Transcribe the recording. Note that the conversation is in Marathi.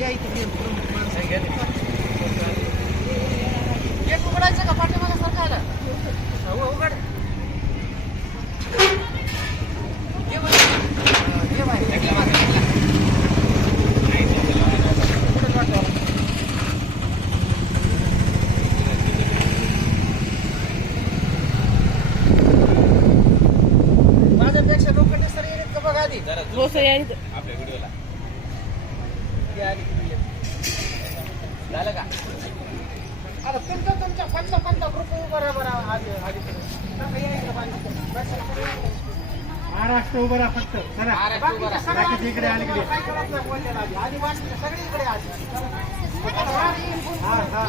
या इथं हो सर या इथं. आली की ये. झालं का आता तुमचं तुमच्या पंच पंच ग्रुप उभं राहा बरं आधी आधी नका यायचं बाजूला. महाराष्ट्र उभं राहा फक्त चला बाकीचे इकडे आले इकडे. आधी. आधी बाकीचे सगळे इकडे येईल. हा हा